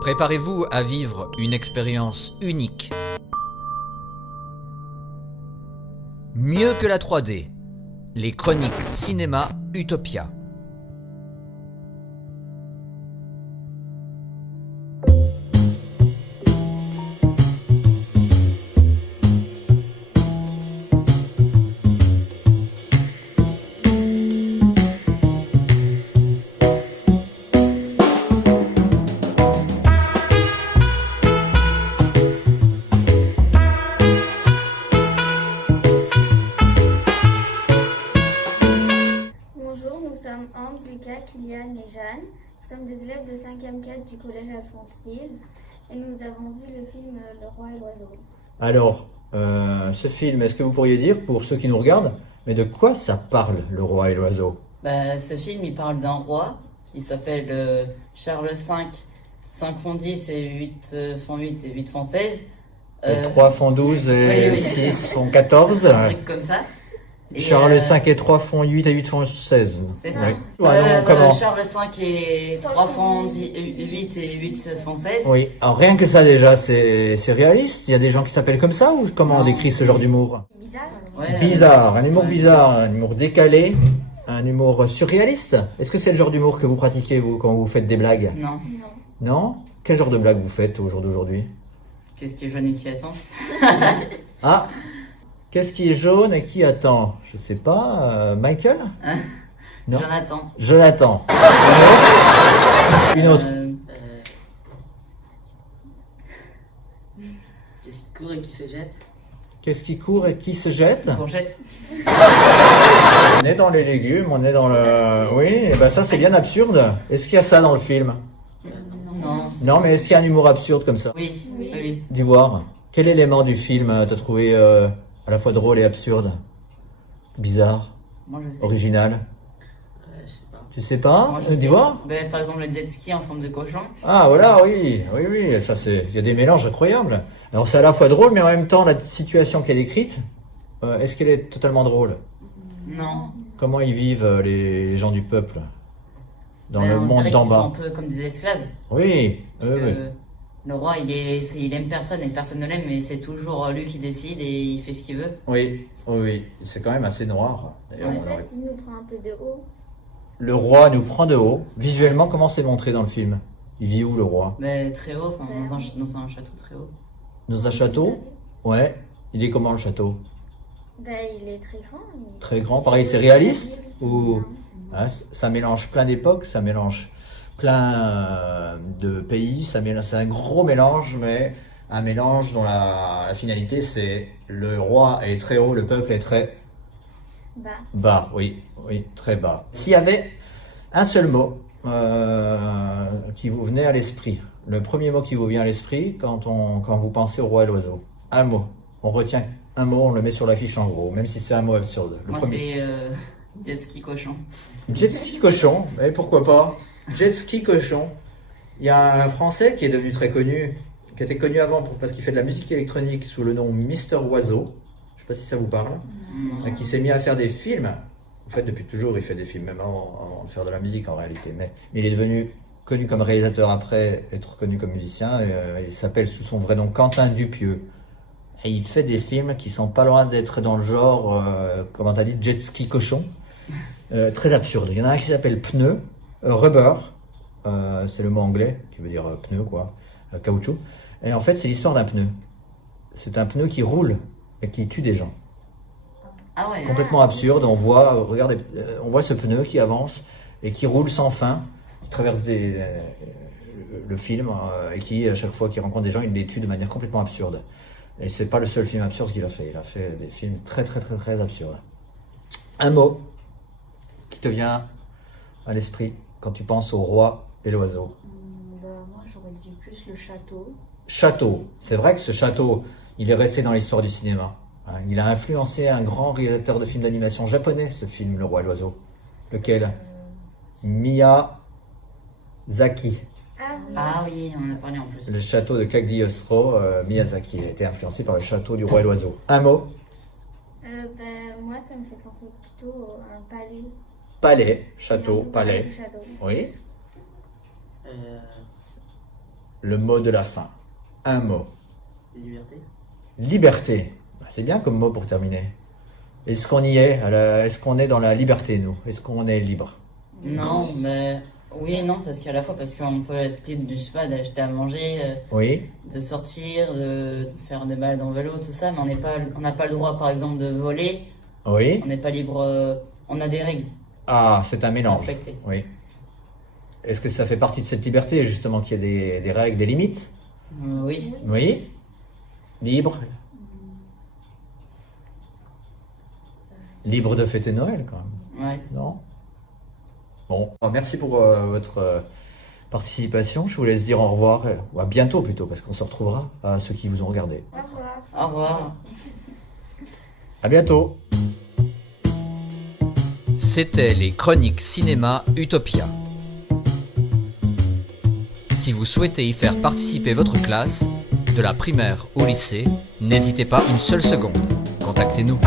Préparez-vous à vivre une expérience unique. Mieux que la 3D, les chroniques cinéma Utopia. Bonjour, nous sommes Ambre, Lucas, Kylian et Jeanne. Nous sommes des élèves de 5e 4 du collège Alphonse Sylve et nous avons vu le film Le Roi et l'Oiseau. Alors, ce film, est-ce que vous pourriez dire, pour ceux qui nous regardent, mais de quoi ça parle, Le Roi et l'Oiseau? Ce film, il parle d'un roi qui s'appelle Charles V. 5 font 10 et 8 font 8 et 8 font 16. 3 font 12 et oui. 6 font 14. Un truc comme ça. Et, Charles 5 et 3 font 8 et 8 font 16. C'est ça. Comment? Charles V et 3 font 10, 8 et 8 font 16. Oui, alors rien que ça déjà, c'est réaliste? Il y a des gens qui s'appellent comme ça ou comment on Non, décrit ce genre d'humour? Bizarre. Ouais, Bizarre, un humour ouais. bizarre, un humour décalé, un humour surréaliste. Est-ce que c'est le genre d'humour que vous pratiquez, vous, quand vous faites des blagues? Non. Non. Non? Quel genre de blague vous faites au jour d'aujourd'hui? Qu'est-ce qui est jaune et qui attend? Ah, qu'est-ce qui est jaune et qui attend? Je sais pas, Michael? Non. Jonathan. Jonathan. Une autre. Qu'est-ce qui court et qui se jette? Qu'est-ce qui court et qui se jette? Courgette. On est dans les légumes, on est dans le... Oui, et ben ça c'est bien absurde. Est-ce qu'il y a ça dans le film? Non. Non, mais est-ce qu'il y a un humour absurde comme ça? Oui, Oui. oui, oui. Dis voir. Quel élément du film t'as trouvé à la fois drôle et absurde? Bizarre? Moi, je sais. Original? Je sais pas. Tu sais pas? Moi, je Dis sais. voir. Par exemple, le jet ski en forme de cochon. Ah voilà, oui, oui, oui, ça c'est, il y a des mélanges incroyables. Alors c'est à la fois drôle, mais en même temps la situation qui est décrite, est-ce qu'elle est totalement drôle? Non. Comment ils vivent les gens du peuple dans le On monde dirait d'en qu'ils sont un bas? peu comme des esclaves. Oui, Parce oui, que oui. le roi, il aime personne et personne ne l'aime, mais c'est toujours lui qui décide et il fait ce qu'il veut. Oui, oui, oui. C'est quand même assez noir. D'ailleurs, En on aurait- fait, il nous prend un peu de haut. Le roi nous prend de haut. Visuellement, comment c'est montré dans le film? Il vit où le roi? Mais très haut, enfin, dans un château très haut. Dans un château? Ouais. Il est comment le château? Ben, il est très grand. Très grand. Pareil, c'est réaliste? Ou Non. hein, ça mélange plein d'époques, ça mélange plein de pays, c'est un gros mélange, mais un mélange dont la finalité c'est le roi est très haut, le peuple est très Bah, bas. Oui, oui, très bas. S'il y avait un seul mot qui vous venait à l'esprit, le premier mot qui vous vient à l'esprit quand vous pensez au roi et l'oiseau, un mot. On retient un mot, on le met sur l'affiche en gros, même si c'est un mot absurde. Le Moi, premier. c'est jet ski cochon. Jet ski cochon, mais pourquoi pas? Jet ski cochon. Il y a un Français qui est devenu très connu, qui était connu avant parce qu'il fait de la musique électronique sous le nom Mister Oiseau. Je sais pas si ça vous parle. Et qui s'est mis à faire des films. En fait, depuis toujours, il fait des films, même avant de faire de la musique en réalité. Mais il est devenu connu comme réalisateur après être connu comme musicien. Et, il s'appelle sous son vrai nom Quentin Dupieux. Et il fait des films qui sont pas loin d'être dans le genre, comment t'as dit, jet ski cochon. Très absurde. Il y en a un qui s'appelle Pneu, Rubber, c'est le mot anglais qui veut dire pneu quoi, caoutchouc. Et en fait c'est l'histoire d'un pneu. C'est un pneu qui roule et qui tue des gens. Ah ouais. Complètement absurde. On voit, regardez, on voit ce pneu qui avance et qui roule sans fin, qui traverse le film et qui à chaque fois qu'il rencontre des gens, il les tue de manière complètement absurde. Et c'est pas le seul film absurde qu'il a fait. Il a fait des films très très très très absurdes. Un mot qui te vient à l'esprit quand tu penses au roi et l'oiseau? moi, j'aurais dit plus le château. Château. C'est vrai que ce château, il est resté dans l'histoire du cinéma. Hein. Il a influencé un grand réalisateur de films d'animation japonais, ce film, Le Roi et l'Oiseau. Lequel? Miyazaki. Ah oui. Ah oui, on en a parlé en plus. Le château de Cagliostro, Miyazaki a été influencé par le château du Roi et l'Oiseau. Un mot? Moi, ça me fait penser plutôt à un palais. Palais, château, palais. Château. Oui. Euh, le mot de la fin. Un mot. Liberté. Liberté. Bah, c'est bien comme mot pour terminer. Est-ce qu'on y est? Est-ce qu'on est dans la liberté, nous? Est-ce qu'on est libre? Non, mais oui et non, parce qu'à la fois, parce qu'on peut être libre, je sais pas, d'acheter à manger, Oui. de sortir, de faire des balades en vélo, tout ça, mais on n'a pas le droit, par exemple, de voler. Oui. On n'est pas libre, on a des règles Ah, c'est un à mélange. respecter. Oui. Est-ce que ça fait partie de cette liberté, justement, qu'il y ait des règles, des limites? Oui. Oui. Libre. Libre de fêter Noël, quand même. Ouais. Non? Bon, merci pour votre participation. Je vous laisse dire au revoir, ou à bientôt plutôt, parce qu'on se retrouvera à ceux qui vous ont regardé. Au revoir. Au revoir. À bientôt. C'était les chroniques cinéma Utopia. Si vous souhaitez y faire participer votre classe, de la primaire au lycée, n'hésitez pas une seule seconde. Contactez-nous.